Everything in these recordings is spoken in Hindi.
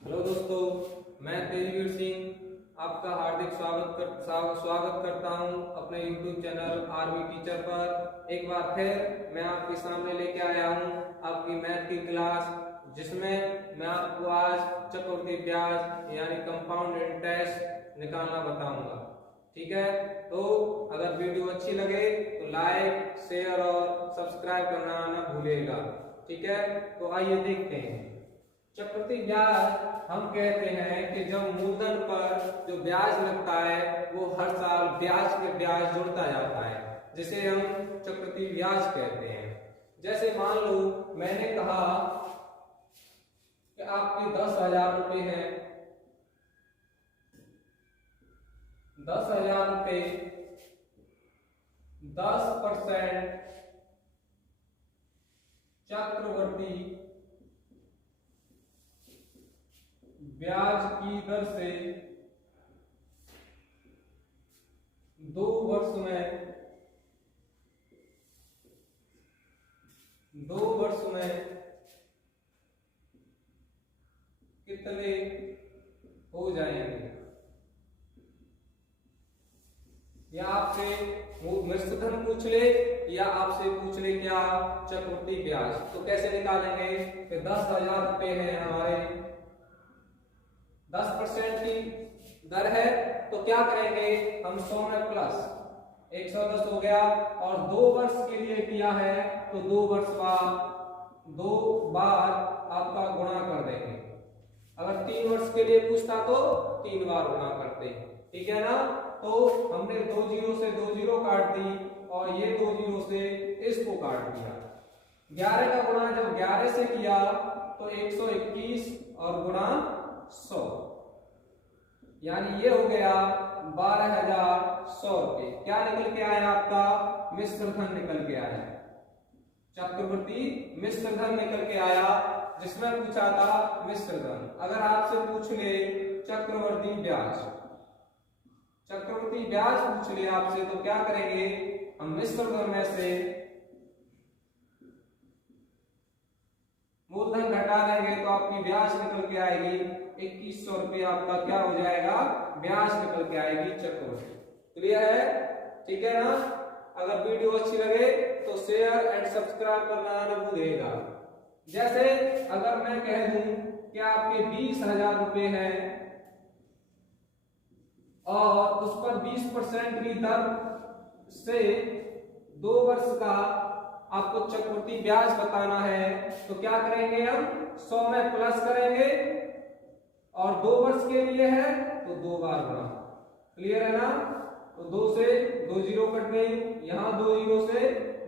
हेलो दोस्तों, मैं तेजवीर सिंह आपका हार्दिक स्वागत करता हूं अपने YouTube चैनल आर्मी टीचर पर। एक बार फिर मैं आपके सामने लेके आया हूं आपकी मैथ की क्लास, जिसमें मैं आपको आज चक्रवृद्धि ब्याज यानी कंपाउंड इंटरेस्ट निकालना बताऊंगा। ठीक है, तो अगर वीडियो अच्छी लगे तो लाइक, शेयर और सब्सक्राइब करना ना भूलिएगा। ठीक है, तो आइए देखते हैं। चक्रवृद्धि ब्याज हम कहते हैं कि जब मूलधन पर जो ब्याज लगता है वो हर साल ब्याज के ब्याज जुड़ता जाता है, जिसे हम चक्रवृद्धि ब्याज कहते हैं। जैसे मान लो मैंने कहा कि आपके 10,000 रुपए हैं, 10,000 रुपए 10% चक्रवृद्धि ब्याज की दर से 2 वर्ष में कितने हो जाएंगे, या आपसे वो मिश्रधन पूछ ले या आपसे पूछ ले क्या चक्रवृद्धि ब्याज, तो कैसे निकालेंगे कि 10,000 रुपए हैं हमारे, 10% की दर है, तो क्या करेंगे हम 100 में प्लस 110 हो गया, और 2 वर्ष के लिए किया है तो 2 वर्ष बाद 2 बार आपका गुणा कर देंगे। अगर 3 वर्ष के लिए पूछता तो 3 बार गुणा करते। ठीक है ना, तो हमने 2 जीरो से 2 जीरो काट दी और ये 2 जीरो से इसको काट दिया। 11 का गुणा जब 11 से किया तो 121 और गुणा 100, यानी ये हो गया 12,100 रुपए। क्या निकल के आया आपका? मिश्रधन निकल के आया, चक्रवृद्धि मिश्रधन निकल के आया, जिसमें पूछा था मिश्रधन। अगर आपसे पूछ ले चक्रवृद्धि ब्याज पूछ ले आपसे, तो क्या करेंगे हम मिश्रधन में से मूलधन घटा देंगे तो आपकी ब्याज निकल के आएगी 2100 रुपये। आपका क्या हो जाएगा? ब्याज निकल के आएगी चक्रवृद्धि। क्लियर है? ठीक है ना। अगर वीडियो अच्छी लगे तो शेयर एंड सब्सक्राइब करना ना भूलिएगा। जैसे अगर मैं कह दूं कि आपके 20,000 रुपए हैं और उस पर 20% की दर से 2 वर्ष का आपको चक्रवृद्धि ब्याज बताना है, तो क्या करेंगे हम 100 में प्लस करेंगे, और 2 वर्ष के लिए है तो 2 बार गुणा। क्लियर है ना। तो 2 से 2 जीरो कट गई, यहां 2 जीरो से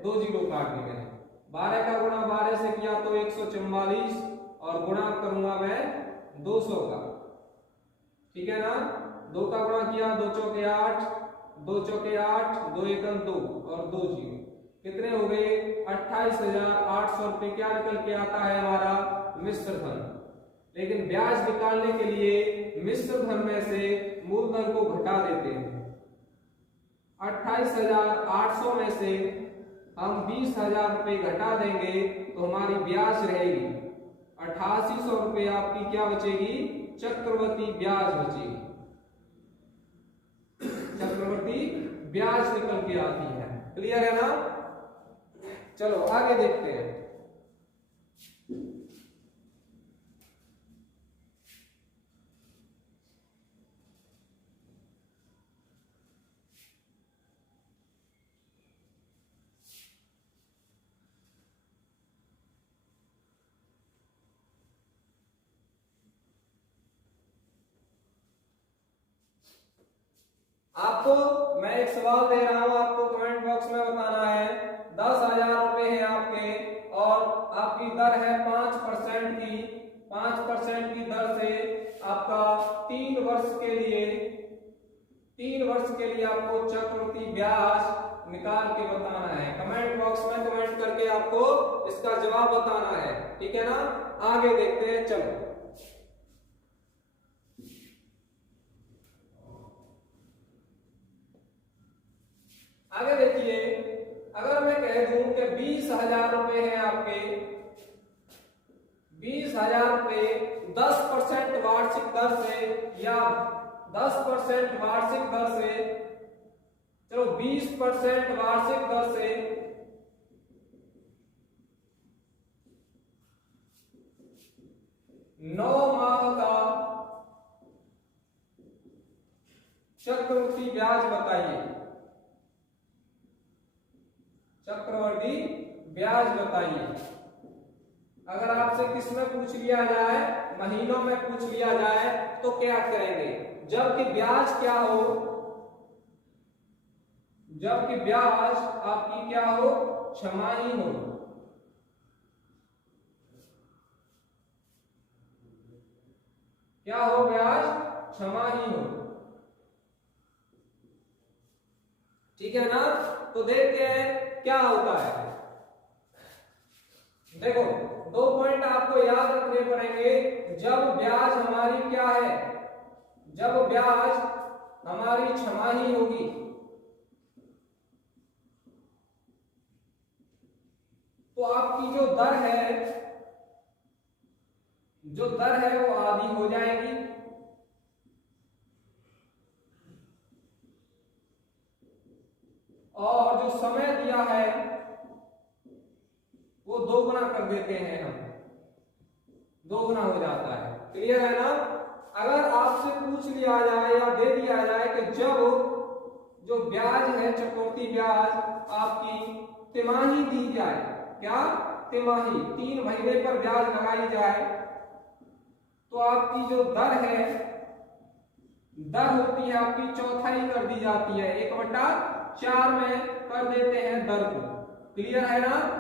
2 जीरो काट दी मैंने। 12 का गुणा 12 से किया तो 144, और गुणा करूंगा मैं 200 का। ठीक है ना। 2 का गुणा किया 2 चौके 8, 2 चौके 8, 2 एकम 2 और 2 जीरो, कितने हो गए? 28,800 रुपए। क्या निकल के आता है हमारा? मिश्रधन। लेकिन ब्याज निकालने के लिए मिश्रधन में से मूलधन को घटा देते हैं। 28,800 में से हम 20,000 रुपए घटा देंगे तो हमारी ब्याज रहेगी 8800 रुपए। आपकी क्या बचेगी? चक्रवृद्धि ब्याज बचेगी। चक्रवृद्धि ब्याज निकल के आती है। क्लियर है ना। चलो आगे देखते हैं। आपको मैं एक सवाल दे रहा हूं, आपको कमेंट बॉक्स में बताना है। 10,000 रुपए हैं आपके और आपकी दर है 5% की। 5% की दर से आपका 3 वर्ष के लिए आपको चक्रवृद्धि ब्याज निकाल के बताना है। कमेंट बॉक्स में कमेंट करके आपको इसका जवाब बताना है। ठीक है ना। आगे देखते हैं। चलो आगे देखिए। अगर मैं कह दूं कि 20,000 रुपए हैं आपके, 20,000 रुपए 10% वार्षिक दर से या 10% वार्षिक दर से, चलो 20% वार्षिक दर से 9 माह का चक्रवृद्धि ब्याज बताइए। चक्रवृद्धि ब्याज बताइए। अगर आपसे किस में पूछ लिया जाए, महीनों में पूछ लिया जाए तो क्या करेंगे? जबकि ब्याज क्या हो, जबकि ब्याज आपकी क्या हो, छमाही हो। क्या हो? ब्याज छमाही हो। ठीक है ना? तो देखते हैं क्या होता है। देखो, 2 पॉइंट आपको याद रखने पड़ेंगे। जब ब्याज हमारी क्या है, जब ब्याज हमारी छमाही होगी तो आपकी जो दर है, जो दर है वो आधी हो जाएगी। और जो समय दिया है वो 2 गुना कर देते हैं हम, 2 गुना हो जाता है। क्लियर है ना? अगर आपसे पूछ लिया जाए या दे दिया जाए कि जब जो ब्याज है, चक्रवृद्धि ब्याज आपकी तिमाही दी जाए, क्या? तिमाही, 3 महीने पर ब्याज लगाई जाए, तो आपकी जो दर है, दर होती है आपकी चौथाई कर दी जाती है, 1/4 में कर देते हैं दर को। क्लियर है ना?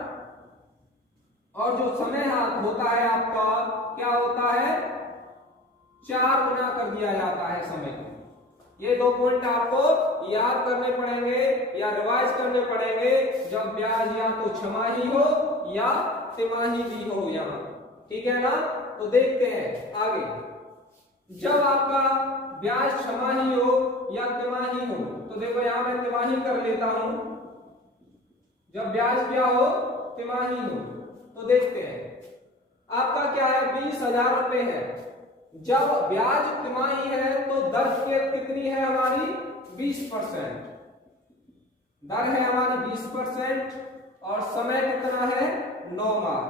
और जो समय होता है आपका, क्या होता है? 4 गुना कर दिया जाता है समय को। ये 2 पॉइंट आपको याद करने पड़ेंगे या रिवाइज करने पड़ेंगे जब ब्याज या तो छमाही हो या तिमाही दी हो यहां। ठीक है ना? तो देखते हैं आगे। जब आपका ब्याज छमाही हो या तिमाही हो, तो देखो यहां मैं तिमाही कर लेता हूं। जब ब्याज क्या हो? तिमाही हो। तो देखते हैं आपका क्या है, 20,000 रुपए है। जब ब्याज तिमाही है तो दर कितनी है हमारी? 20%। दर है हमारी 20% और समय कितना है? 9 माह।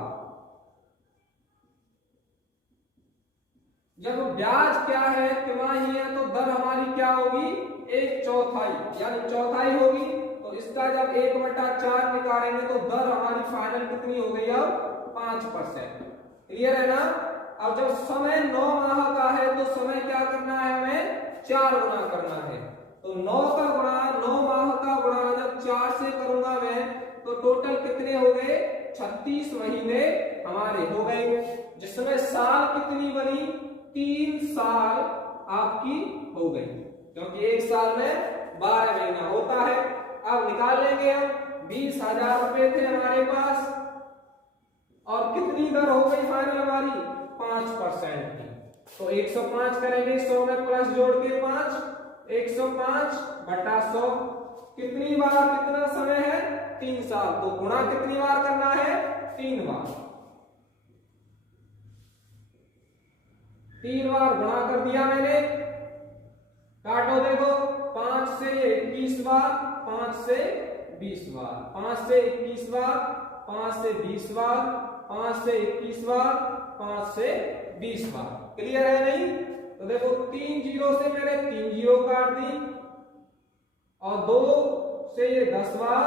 जब ब्याज क्या है? तिमाही है, तो दर हमारी क्या होगी? 1/4 यानी चौथाई होगी। तो इसका जब 1/4 निकालेंगे तो दर हमारी फाइनल कितनी हो गई? अब 5%। क्लियर है ना? अब जब समय 9 माह का है तो समय क्या करना है हमें? 4 गुना करना है। तो 9 का गुणा, 9 माह का गुणा जब 4 से करूंगा मैं, तो टोटल कितने हो गए? 36 महीने हमारे हो गए, जिसमें साल कितनी बनी? 3 साल आपकी हो गई, क्योंकि एक साल में 12 महीना होता है। अब निकाल लेंगे हम। 20,000 रुपए थे हमारे पास और कितनी दर हो गई फाइनल हमारी? 5% की। तो 105 करेंगे, 100 में प्लस जोड़ के 5, 105/100। कितनी बार, कितना समय है? 3 साल। तो गुणा कितनी बार करना है? 3 बार। 3 बार गुणा कर दिया मैंने। काटो, देखो 5 से 21 बार, 5 से 20 बार, 5 से 21 बार, 5 से 20 बार, 5 से 21 बार, 5 से 20 बार। क्लियर है नहीं? तो देखो 3 जीरो से मैंने 3 जीरो काट दी और 2 से ये 10 बार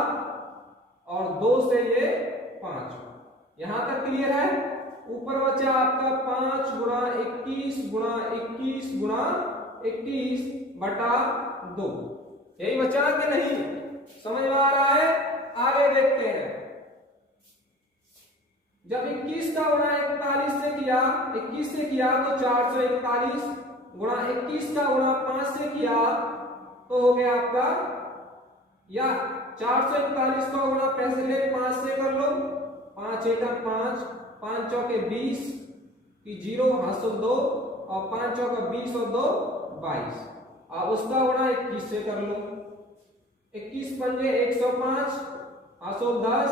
और 2 से ये 5 बार। यहां तक क्लियर है? ऊपर बचा आपका 5 गुणा 21 गुणा 21 गुणा 21/2। यही बचा कि नहीं? समझ में आ रहा है? आगे देखते हैं। जब 21 का गुणा 41 से किया, 21 से किया तो 441 गुणा 21 का गुणा 5 से किया तो हो गया आपका, या 441 का गुणा पहले 5 से कर लो। 5 × 5, 5 चौके 20 की 0 हासिल 2 और 5 चौके 20 और 2 22। अब उसका गुणा 21 से कर लो। 21 पंजे 105 हासिल 10,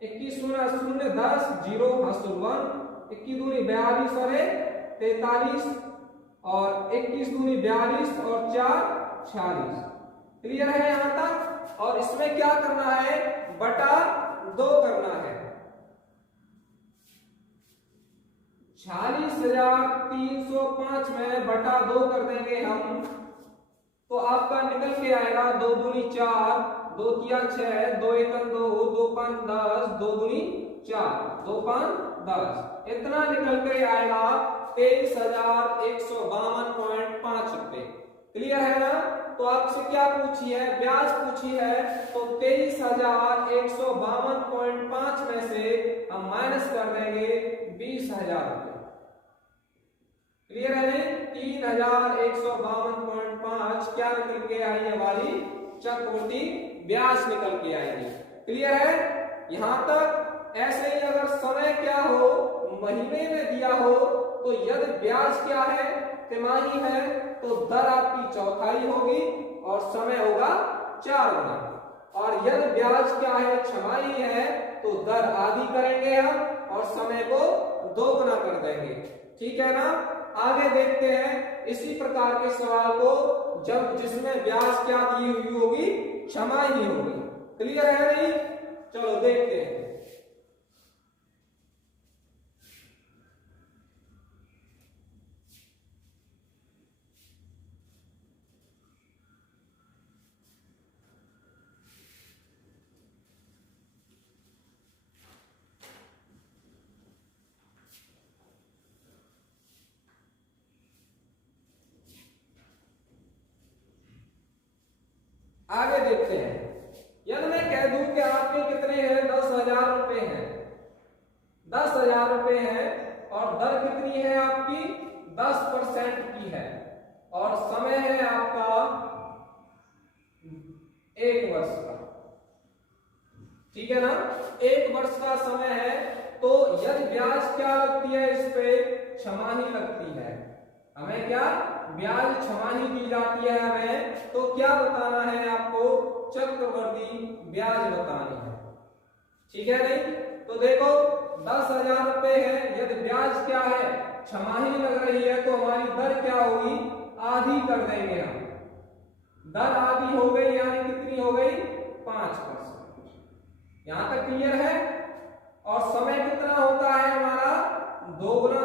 21 गुना 0 10 0 हासिल 1, 21 दूनी 42 और 43 और 21 दूनी 42 और 4 46। क्लियर है यहां तक? और इसमें क्या करना है, बटा 2 करना है। 46,305 में बटा 2 कर देंगे हम, तो आपका निकल के आएगा 2 दूनी 4, 2 तिया 6, 2 एकम 2, 2 5 10, 2 दूनी 4, 2 5 10, इतना निकल के आएगा 23,152.5 रुपए। क्लियर है ना? तो आपसे क्या पूछी है, ब्याज पूछी है, तो 23,152.5 में से हम माइनस कर देंगे 20,000 रुपए। क्लियर है नहीं? 3,152.5 क्या निकल के आई हमारी चक्रवृद्धि ब्याज निकल के आएगी। क्लियर है यहां तक? ऐसे ही अगर समय क्या हो, महीने में दिया हो, तो यदि ब्याज क्या है, तिमाही है, तो दर आपकी चौथाई होगी और समय होगा 4 गुना। और यदि ब्याज क्या है, छमाही है, तो दर आधी करेंगे हम और समय को 2 गुना कर देंगे। ठीक है ना? आगे देखते हैं इसी प्रकार के सवाल को, जब जिसमें ब्याज क्या दी हुई होगी, छमाही होगी। क्लियर है नहीं? चलो देखते हैं। आगे देखते हैं। यदि मैं कह दूं कि आपके कितने हैं, 10,000 रुपए हैं, 10,000 रुपए हैं और दर कितनी है आपकी, 10% की है और समय है आपका 1 वर्ष का। ठीक है ना? 1 वर्ष का समय है, तो यदि ब्याज क्या लगती है, इस पे छमाही लगती है। हमें क्या ब्याज छमाही दी जाती है हमें, तो क्या बताना है आपको, चक्रवर्ती ब्याज बतानी है। ठीक है नहीं? तो देखो 10,000 रुपए है, यदि ब्याज क्या है, छमाही लग रही है, तो हमारी दर क्या होगी, आधी कर देंगे हम। दर आधी हो गई, यानी कितनी हो गई, 5%। यहां तक क्लियर है? और समय कितना होता है हमारा, 2 गुना।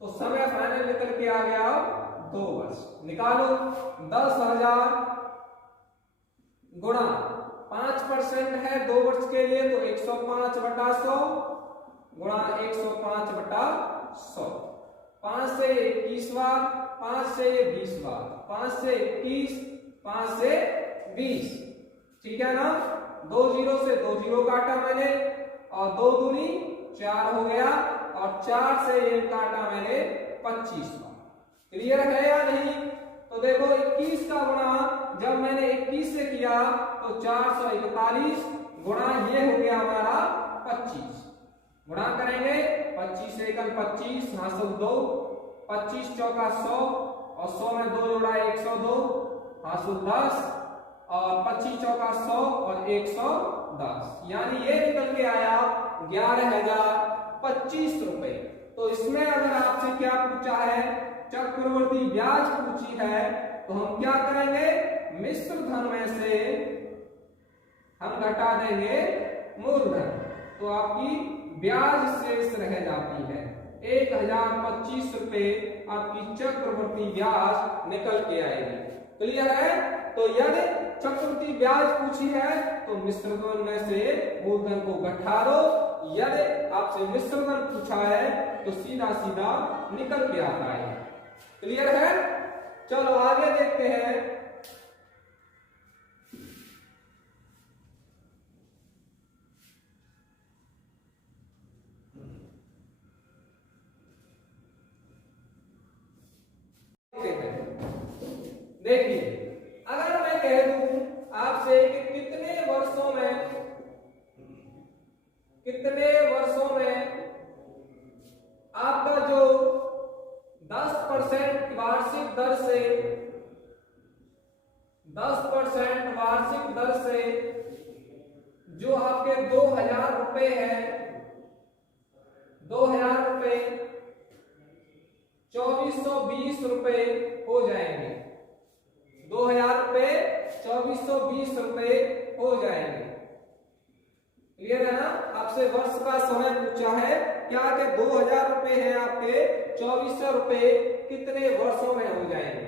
तो समय फाइनल निकल के आ गया 2 वर्ष। निकालो 10,000 गुणा 5% है 2 वर्ष के लिए, तो 105/100 गुणा 105/100। 5 से 21 बार, 5 से 20 बार, 5 से 21, 5 से 20। ठीक है ना? 2 जीरो से 2 जीरो काटा मैंने और 2 दूनी 4 हो गया और 4 से 1 काटा मैंने 25 बार। क्लियर है या नहीं? तो देखो 21 का गुणा जब मैंने 21 से किया तो 441 गुणा ये हो गया हमारा 25। गुणा करेंगे 25 से 1 25 हासिल 2, 25 चौका 100 और 100 में 2 जोड़ा 102 हासिल 10 और 25 चौका 100 और 110, यानी ये निकल के आया 11,025 रुपए। तो इसमें अगर आपसे क्या पूछा है, चक्रवर्ती ब्याज पूछी है, तो हम क्या करेंगे, मिश्र धन में से हम घटा देंगे मूलधन, तो आपकी ब्याज शेष रह जाती है 1,025 रुपए आपकी चक्रवर्ती ब्याज निकल के आएगी। क्लियर है? तो यदि चक्रवर्ती ब्याज पूछी है तो मिश्रधन में से मूलधन को घटा दो। यदि आपसे मिश्रधन पूछा है तो सीधा सीधा निकल के आता है। क्लियर है? चलो आगे देखते हैं। देखिए अगर मैं कह दूं आपसे कि कितने वर्षों में आपका जो 10% वार्षिक दर से जो आपके 2,000 रुपए है, 2000 रुपए 2420 रुपए हो जाएंगे। 2000 रुपए 2420 रुपए हो जाएंगे। क्लियर है ना? आपसे वर्ष का समय पूछा है क्या कि 2000 रुपए है आपके, 2400 रुपए कितने वर्षों में हो जाएंगे।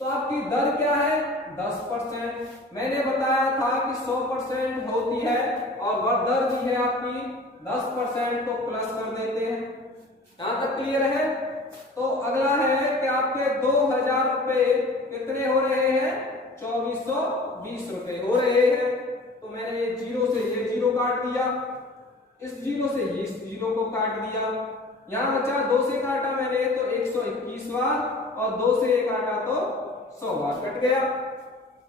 तो आपकी दर क्या है? 10%। मैंने बताया था कि 100% होती है और दर भी है आपकी 10% को प्लस कर देते हैं। यहां तक क्लियर है? तो अगला है कि आपके 2000 रुपए कितने हो रहे हैं? 2420 रुपए हो रहे हैं। तो मैंने ये जीरो से ये जीरो काट दिया, इस जीरो से इस जीरो को काट दिया। यहां बचा 2 से काटा मैंने तो 121 बार और 2 से काटा तो 100 बार कट गया।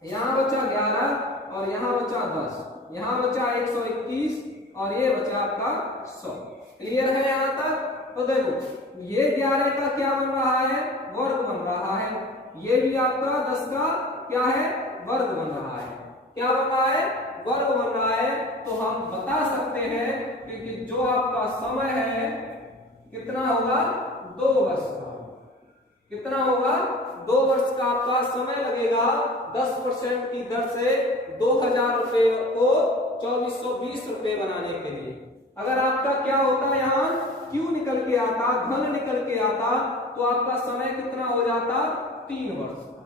यहां बचा 11 और यहां बचा 10, यहां बचा 121 और ये बचा आपका 100। क्लियर है यहां तक? तो देखो ये 11 का क्या बन रहा है? वर्ग बन रहा है। ये भी आपका 10 का क्या है? वर्ग बन रहा है। क्या बन रहा है? वर्ग बन रहा है। तो हम बता सकते हैं कि जो आपका समय है कितना होगा? 2 वर्ष का। कितना होगा? 2 वर्ष का आपका समय लगेगा 10% की दर से 2000 रुपए को 2420 रुपए बनाने के लिए। अगर आपका क्या होता यहाँ क्यू निकल के आता, घन निकल के आता, तो आपका समय कितना हो जाता? 3 वर्ष का।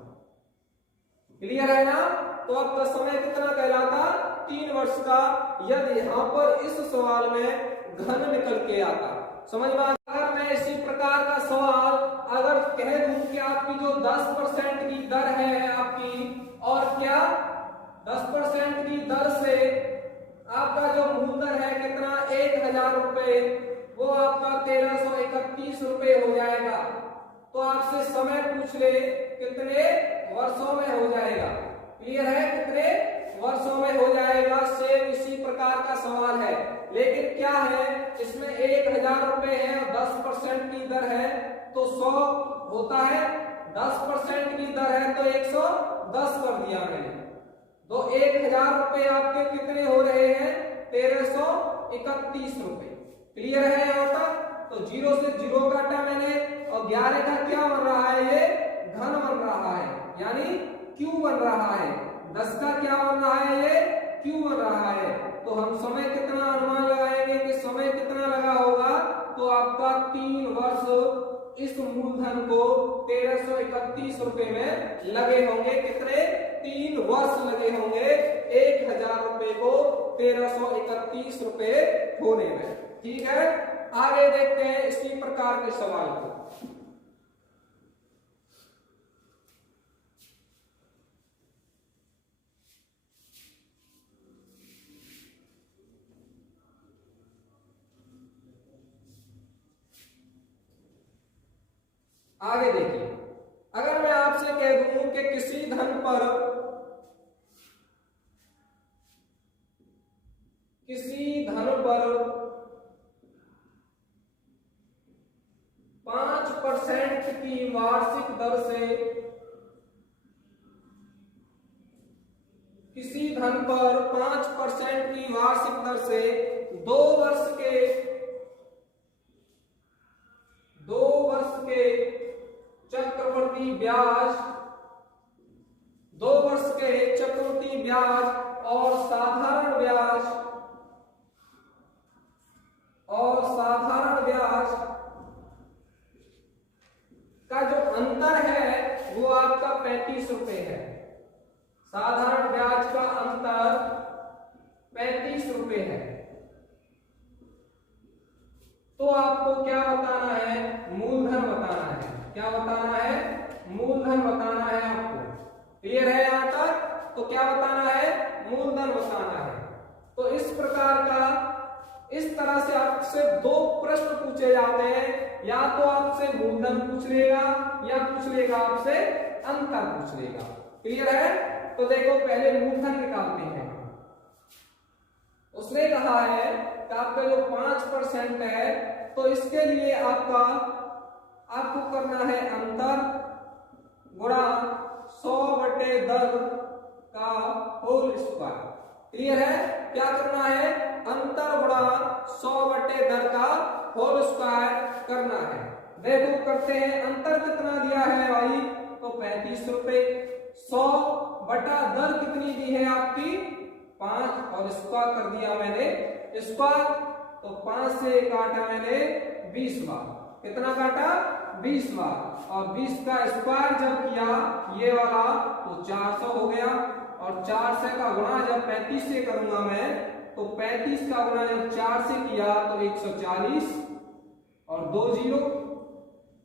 क्लियर है ना? तो आपका समय कितना कहलाता? 3 वर्ष का। यदि यहाँ पर इस सवाल में घन निकल के आता, समझ में? अगर मैं इसी प्रकार का सवाल अगर कह दूं कि आपकी जो 10% की दर है आपकी, और क्या 10% की दर से आपका जो मूलधन है कितना? 1000 रुपए, वो आपका 1331 रुपए हो जाएगा। तो आपसे समय पूछ ले कितने वर्षों में हो जाएगा। क्लियर है? कितने वर्षों में हो जाएगा। सेम इसी प्रकार का सवाल है, लेकिन क्या है इसमें 1000 रुपए है और 10% की दर है तो 100 होता है। 10% की दर है तो 110 कर दिया मैंने। तो 1000 रुपए आपके कितने हो रहे हैं? 1331 रुपए। क्लियर है यहाँ तक? तो जीरो से जीरो काटा मैंने और 11 का क्या बन रहा है? ये घन बन रहा है, यानी क्यू बन रहा है। 10 का क्या बन रहा है? ये क्यू बन रहा है। तो हम समय कितना अनुमान लगाएंगे कि समय कितना लगा होगा? तो आपका 3 वर्ष इस मूलधन को 1331 रुपए में लगे होंगे। कितने? 3 वर्ष लगे होंगे 1000 रुपए को 1331 रुपए होने में। ठीक है, आगे देखते हैं इसी प्रकार के सवाल को। आगे देखिए, अगर मैं आपसे कह दूं कि किसी धन पर 5% की वार्षिक दर से, किसी धन पर 5% की वार्षिक दर से 2 वर्ष के चक्रवृद्धि ब्याज, 2 वर्ष के चक्रवृद्धि ब्याज और साधारण ब्याज का जो अंतर है वो आपका 35 रुपए है। साधारण ब्याज का अंतर 35 रुपए है। तो आपको क्या बताना है? मूलधन बताना है। क्या बताना है? मूलधन बताना है आपको। क्लियर है यहां तक? तो क्या बताना है? मूलधन बताना है। तो इस प्रकार का, इस तरह से आपसे 2 प्रश्न पूछे जाते हैं। या तो आपसे मूलधन पूछ लेगा या पूछ लेगा आपसे अंतर पूछ लेगा। क्लियर है? तो देखो पहले मूलधन निकालते हैं। उसने कहा है कि आपका जो 5% है तो इसके लिए आपको करना है अंतर गुणा 100/10 का होल स्क्वायर। क्लियर है? क्या करना है? अंतर गुणा 100/10 का होल स्क्वायर करना है। देखो करते हैं, अंतर कितना दिया है भाई, तो 35 रुपए। 100 बटा दर कितनी दी है आपकी 5, और स्क्वायर कर दिया मैंने स्क्वायर, तो 5 से काटा मैंने 20 बार। कितना काटा 20 बार, और 20 का स्क्वायर जब किया ये वाला तो 400 हो गया, और 4 से का गुणा जब 35 से करूंगा मैं, तो 35 का गुणा जब 4 से किया तो 140 और 2 जीरो,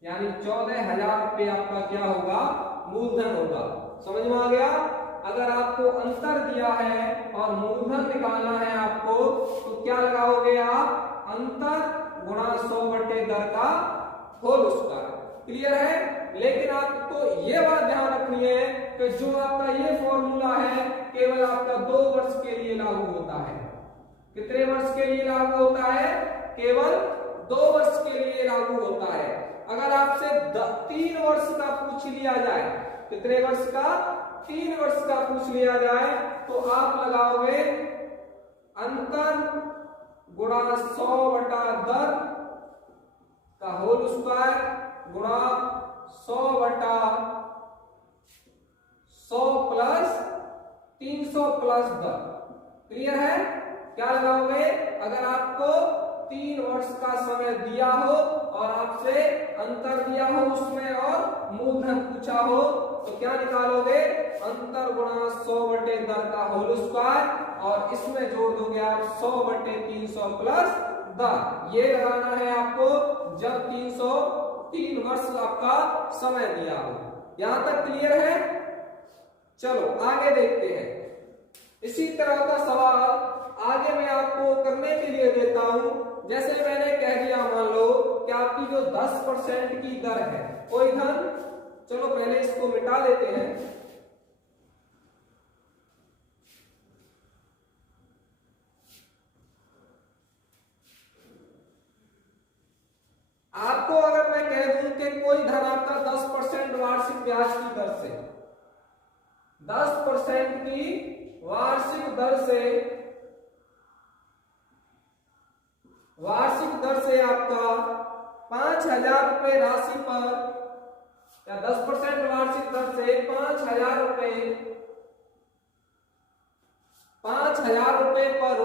यानी 14,000 रुपये आपका क्या होगा, मूलधन होगा। समझ में आ गया। अगर आपको अंतर दिया है और मूलधन निकालना है आपको, तो क्या लगाओगे आप, अंतर गुणा 100 बटे दर का होल स्क्वायर। क्लियर है। लेकिन आपको ये बात ध्यान रखनी है कि जो आपका ये फॉर्मूला है केवल आपका 2 वर्ष के लिए लागू होता है। कितने वर्ष के लिए लागू होता है, केवल 2 वर्ष के लिए लागू होता है। अगर आपसे 3 वर्ष का पूछ लिया जाए, कितने वर्ष का, 3 वर्ष का पूछ लिया जाए, तो आप लगाओगे अंतर गुणा 100 बटा दर का होल स्क्वायर गुणा 100 बटा 100 प्लस 300 प्लस दर। क्लियर है। क्या लगाओगे, अगर आपको 3 वर्ष का समय दिया हो और आपसे अंतर दिया हो उसमें और मूलधन पूछा हो, तो क्या निकालोगे, अंतर गुणा 100 बटे दर का होल स्क्वायर, और इसमें जोड़ दोगे आप 100 बटे 300 प्लस दर। ये लगाना है आपको जब 303 वर्ष आपका समय दिया हो। यहां तक क्लियर है। चलो आगे देखते हैं। इसी तरह का सवाल आगे मैं आपको करने के लिए देता हूं। जैसे मैंने कह दिया, मान लो कि आपकी जो 10% की दर है कोई धन, चलो पहले इसको मिटा देते हैं। आपको अगर मैं कह दूं कि कोई धन आपका 10% वार्षिक ब्याज की दर से, 10% की वार्षिक दर से आपका 5,000 रुपए राशि पर, या 10% वार्षिक दर से 5,000 रुपए पर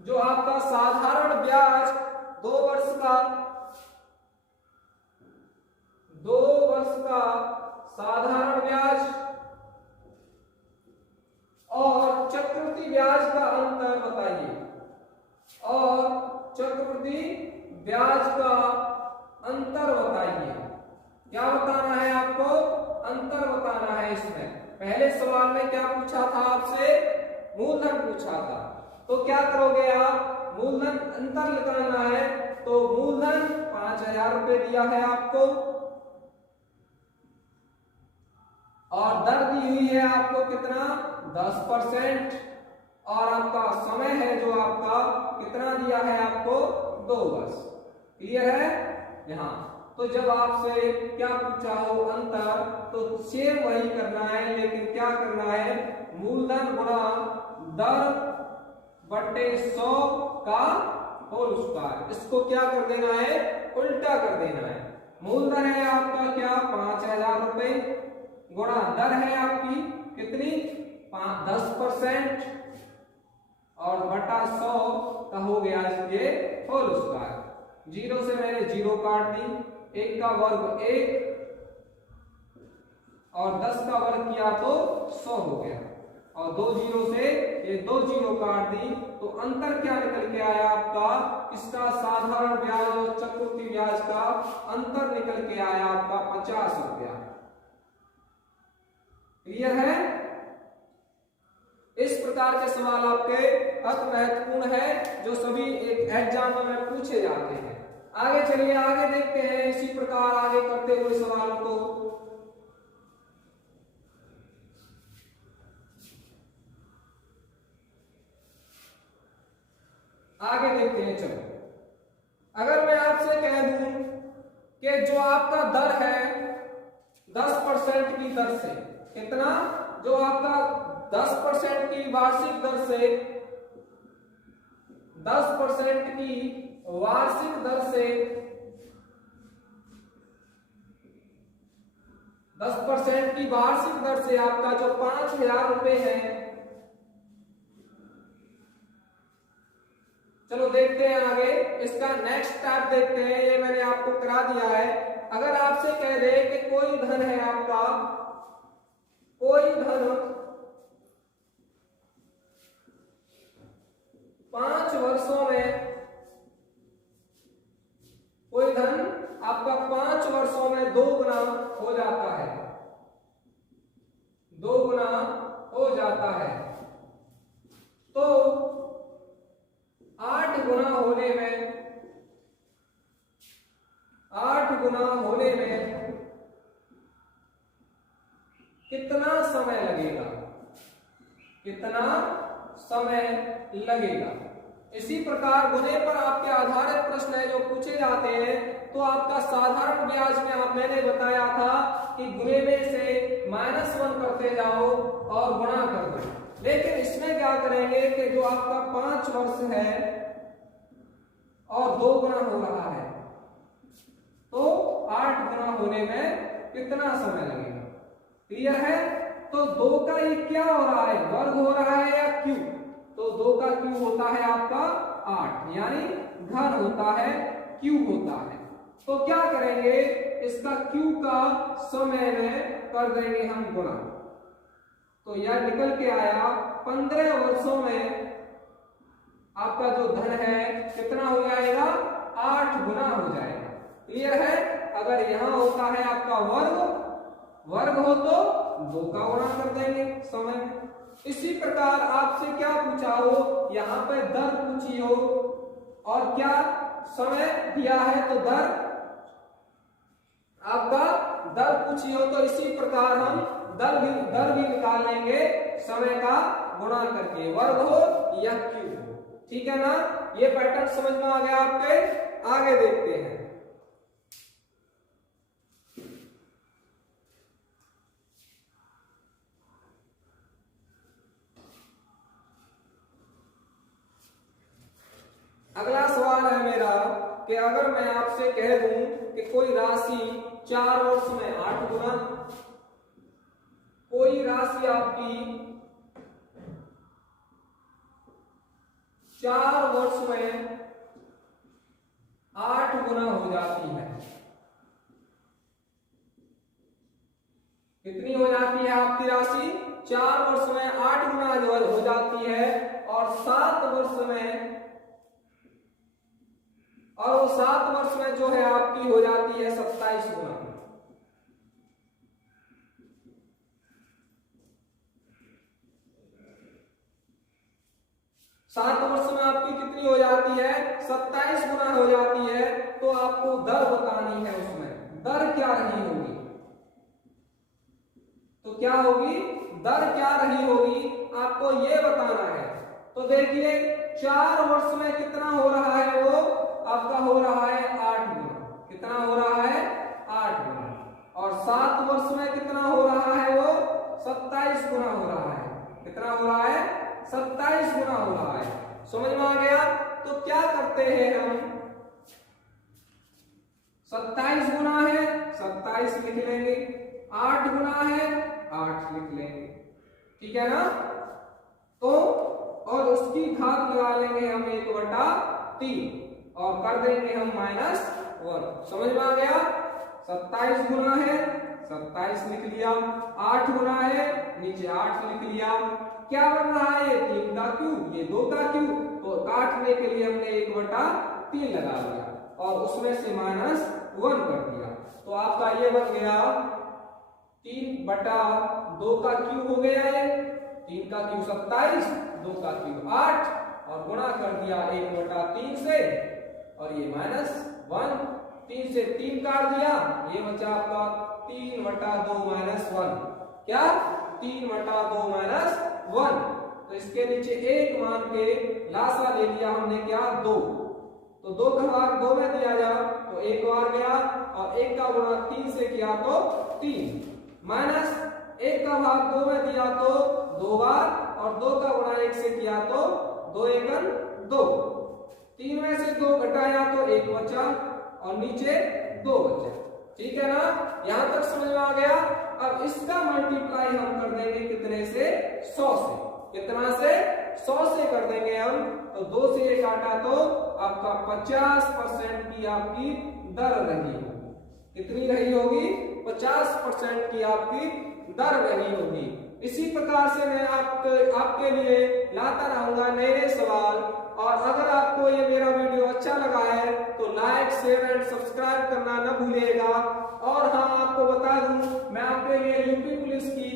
जो आपका साधारण ब्याज 2 वर्ष का साधारण ब्याज और चक्रवृद्धि ब्याज का अंतर बताइए, और चक्रवृद्धि ब्याज का अंतर बताइए। क्या बताना है आपको, अंतर बताना है। इसमें पहले सवाल में क्या पूछा था आपसे, मूलधन पूछा था। तो क्या करोगे आप, मूलधन अंतर निकालना है, तो मूलधन 5,000 रुपए दिया है आपको, और दर दी हुई है आपको कितना, 10%, और आपका समय है जो आपका कितना दिया है आपको, 2 वर्ष। क्लियर है। यहां तो जब आपसे क्या पूछा हो अंतर, तो सेम वही करना है, लेकिन क्या करना है, मूलधन गुणा दर बटे 100 का होल स्क्वायर। इसको क्या कर देना है, उल्टा कर देना है। मूलधन है आपका क्या, 5,000 रुपए, गुणा दर है आपकी कितनी, 10%, और बटा 100 का हो गया ये होल स्क्वायर। 0 से मैंने 0 काट दी, 1 का वर्ग 1, और 10 का वर्ग किया तो 100 हो गया, और 2 जीरो से ये 2 जीरो काट दी, तो अंतर क्या निकल के आया आपका, इसका साधारण ब्याज और चक्रवृद्धि ब्याज का अंतर निकल के आया आपका 50 रुपया। क्लियर है। इस प्रकार के सवाल आपके अति महत्वपूर्ण है, जो सभी एक एग्जाम में पूछे जाते हैं। आगे चलिए, आगे देखते हैं। इसी प्रकार आगे करते हुए सवालों को आगे देखते हैं। चलो, अगर मैं आपसे कह दूं कि जो आपका दर है 10% की दर से, कितना, जो आपका 10% की वार्षिक दर से 10% की वार्षिक दर से 10% की वार्षिक दर से आपका जो 5,000 रुपए है, चलो देखते हैं आगे इसका नेक्स्ट स्टेप देखते हैं। ये मैंने आपको करा दिया है। अगर आपसे कह दे कि कोई धन है आपका, कोई धन 5 वर्षों में, कोई धन आपका 5 वर्षों में 2 गुना हो जाता है, 2 गुना हो जाता है, तो 8 गुना होने में, 8 गुना होने में कितना समय लगेगा, कितना समय लगेगा। इसी प्रकार गुणे पर आपके आधारित प्रश्न है जो पूछे जाते हैं, तो आपका साधारण ब्याज में मैंने बताया था कि गुणे में से -1 करते जाओ और गुणा कर दो। लेकिन इसमें क्या करेंगे कि जो आपका 5 वर्ष है और 2 गुना हो रहा है, तो 8 गुना होने में कितना समय लगेगा। क्लियर है? तो 2 का ये क्या हो रहा है, वर्ग हो रहा है या क्यूब? तो 2 का क्यूब होता है आपका 8, यानी घन होता है, क्यूब होता है। तो क्या करेंगे, इसका क्यूब का समय में कर देंगे हम गुणा। तो यह निकल के आया 15 वर्षों में आपका जो धन है कितना हो जाएगा, 8 गुना हो जाएगा। क्लियर है? अगर यहां होता है आपका वर्ग हो तो 2 का गुणा कर देंगे समय। इसी प्रकार आपसे क्या पूछा हो, यहां पे दर पूछी हो और क्या समय दिया है, तो दर आपका दर पूछी हो, तो इसी प्रकार हम दर भी निकाल लेंगे समय का गुणा करके, वर्ग हो या क्यूब हो। ठीक है ना? ये पैटर्न समझ में आ गया आपके? आगे देखते हैं। अगला सवाल है मेरा कि अगर मैं आपसे कह दूं कि कोई राशि 4 वर्ष में 8 गुना, कोई राशि आपकी 4 वर्ष में 8 गुना हो जाती है, कितनी हो जाती है आपकी राशि? 4 वर्ष में 8 गुना हो जाती है, और 7 वर्ष में, और वो 7 वर्ष में जो है आपकी हो जाती है 27 गुना। सात वर्ष में आपकी कितनी हो जाती है? 27 गुना हो जाती है। तो आपको दर बतानी है, उसमें दर क्या रही होगी, तो क्या होगी, दर क्या रही होगी, आपको ये बताना है। तो देखिए 4 वर्ष में कितना हो रहा है, वो आपका हो रहा है 8 गुना। कितना हो रहा है? 8 गुना। और 7 वर्ष में कितना हो रहा है, वो 27 गुना हो रहा है। कितना हो रहा है? 27 गुना हो रहा है। समझ में आ गया? तो क्या करते हैं हम, 27 गुना है 27 लिख लेंगे, 8 गुना है 8 लिख लेंगे। ठीक है ना? तो और उसकी घात लगा लेंगे हम 1/3 और कर देंगे हम -1। समझ में आ गया? 27 गुना है 27 लिख लिया, 8 गुना है नीचे 8 लिख लिया। क्या बन रहा है? ये 3 का क्यूब, ये 2 का क्यूब। तो काटने के लिए हमने 1/3 लगा दिया और उसमें से -1 कर दिया। तो आपका ये बन गया 3/2 का क्यूब हो गया है। 3 का क्यूब 27, 2 का क्यूब 8 और गुणा कर दिया 1/3 से, और ये -1, 3 से 3 काट दिया, ये बचा आपका 3/2 -1। क्या? 3/2 -1। तो इसके नीचे 1 मान के लासा ले लिया हमने, क्या? 2। तो 2 का भाग 2 में दिया जा तो 1 बार गया, और 1 का गुणा 3 से किया तो 3, माइनस 1 का भाग 2 में दिया तो 2 बार, और 2 का गुणा 1 से किया तो 2 × 2। 3 में से 2 घटाया तो 1 बचा और नीचे 2 बचे। ठीक है ना, यहां तक समझ में आ गया। अब इसका मल्टीप्लाई हम कर देंगे कितने से, 100 से। कितना से, 100 से कर देंगे हम। तो 2 से ये काटा तो आपका 50% की आपकी दर रही होगी। कितनी रही होगी, 50% की आपकी दर रही होगी। इसी प्रकार से मैं आपके लिए लाता रहूंगा नए सवाल। और अगर आपको ये मेरा वीडियो अच्छा लगा है तो लाइक, शेयर एंड सब्सक्राइब करना न भूलिएगा। और हाँ, आपको बता दूं, मैं आपके लिए यूपी पुलिस की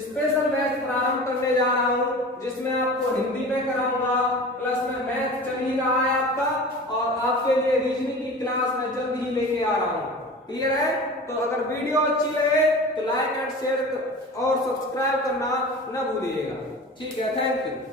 स्पेशल बैच प्रारंभ करने जा रहा हूं, जिसमें आपको हिंदी में कराऊंगा, प्लस में मैथ चल ही रहा है आपका, और आपके लिए रीजनिंग की क्लास मैं जल्द ही लेके आ रहा हूं। क्लियर है? तो अगर वीडियो अच्छी लगे तो लाइक एंड शेयर और सब्सक्राइब करना न भूलिएगा। ठीक है, थैंक यू।